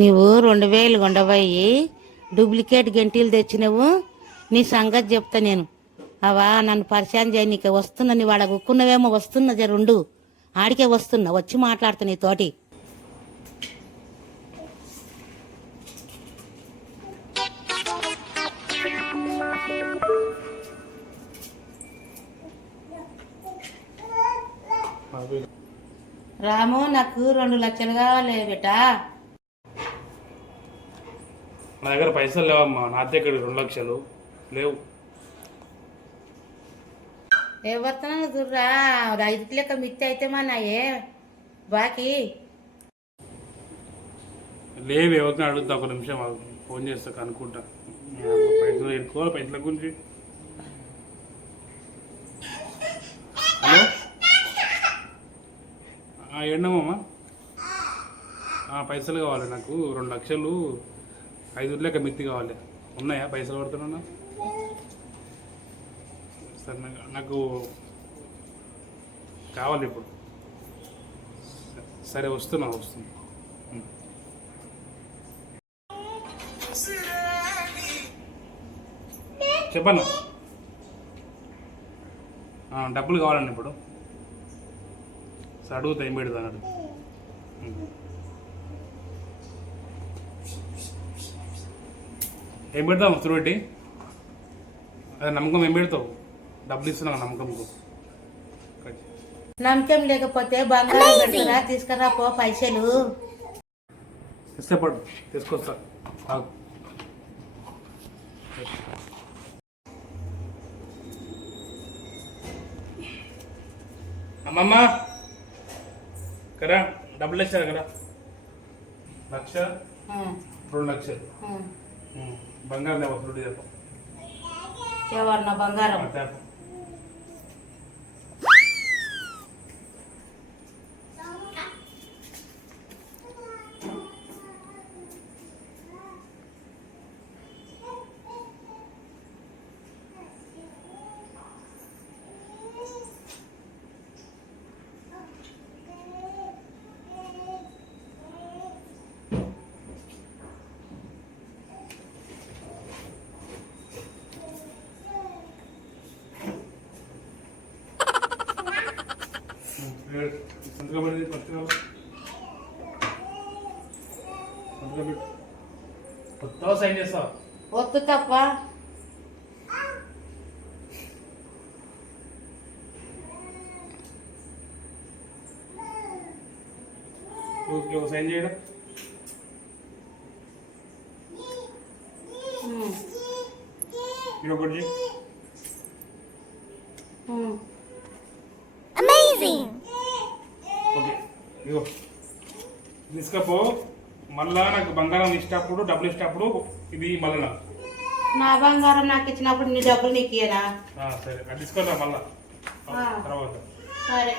నీవు రెండు వేలు కొండపోయి డూప్లికేట్ గంటీలు తెచ్చినవు. నీ సంగతి చెప్తా నేను. అవా నన్ను పరిచయం చేయి నీకు వస్తున్నా నీ వాడ ఉక్కున్నవేమో వస్తున్నా జర రెండు ఆడికే వస్తున్నా వచ్చి మాట్లాడుతా నీ తోటి. రాము నాకు రెండు లక్షలు కావాలి బేటా నా దగ్గర పైసలు లేవమ్మా. నా దగ్గర రెండు లక్షలు. లేవు. ఎవరితోనో దుర్రా ఐదు లెక్క మిత్తి అయితే మా నాయే. బాకీ. లేవు ఎవరికైనా అడుగుతా? ఒక నిమిషం. ఫోన్ చేస్తా కనుక్కుంటా. పైసలు ఎడుకోవాలి పైసల గురించి. హలో? ఏండమ్మా పైసలు కావాలి నాకు. రెండు లక్షలు. ఐదు లెక్క మిత్తి కావాలి. ఉన్నాయా? పైసలు పడుతున్నా సరే నాకు- నాకు కావాలి ఇప్పుడు. సరే వస్తున్నా వస్తున్నా. చెప్పన్నా? డబ్బులు కావాలండి ఇప్పుడు. సరే అడుగుతా ఏం పెడతా అన్నాడు ఏం పెడతావు తురుబెట్టి అదే నమ్మకం ఏం పెడతావు? డబ్బులు ఇస్తున్నావు నమ్మకంకు నమ్మకం లేకపోతే బంగారం పెడతారా తీసుకురా పో పైసలు. ఇష్టపడు తీసుకొస్తా. అమ్మమ్మ. కదా డబ్బులు ఇచ్చారు కదా. లక్ష? రెండు లక్షలు. బంగారం దేవ రెండు చెప్పు ఎవరు నా బంగారం తేప. సంతకం పెట్టి పట్టుకురావు సంతకం పెట్టు. కొత్తగా సైన్ చేస్తావు? వద్దు తప్ప. ఓకే ఒక సైన్ చేయడం. ఉమ్, ఇది ఒకటి చేయి. ఉమ్. ఓకే ఇగో తీసుకపో. మళ్ళా నాకు బంగారం ఇష్టప్పుడు డబ్బులు ఇష్టప్పుడు ఇది మళ్ళీ నాకు నా బంగారం నాకు ఇచ్చినప్పుడు నీ డబ్బులు నీకు ఇయ్యనా? సరే. తీసుకుంటా మళ్ళా. తర్వాత. సరే.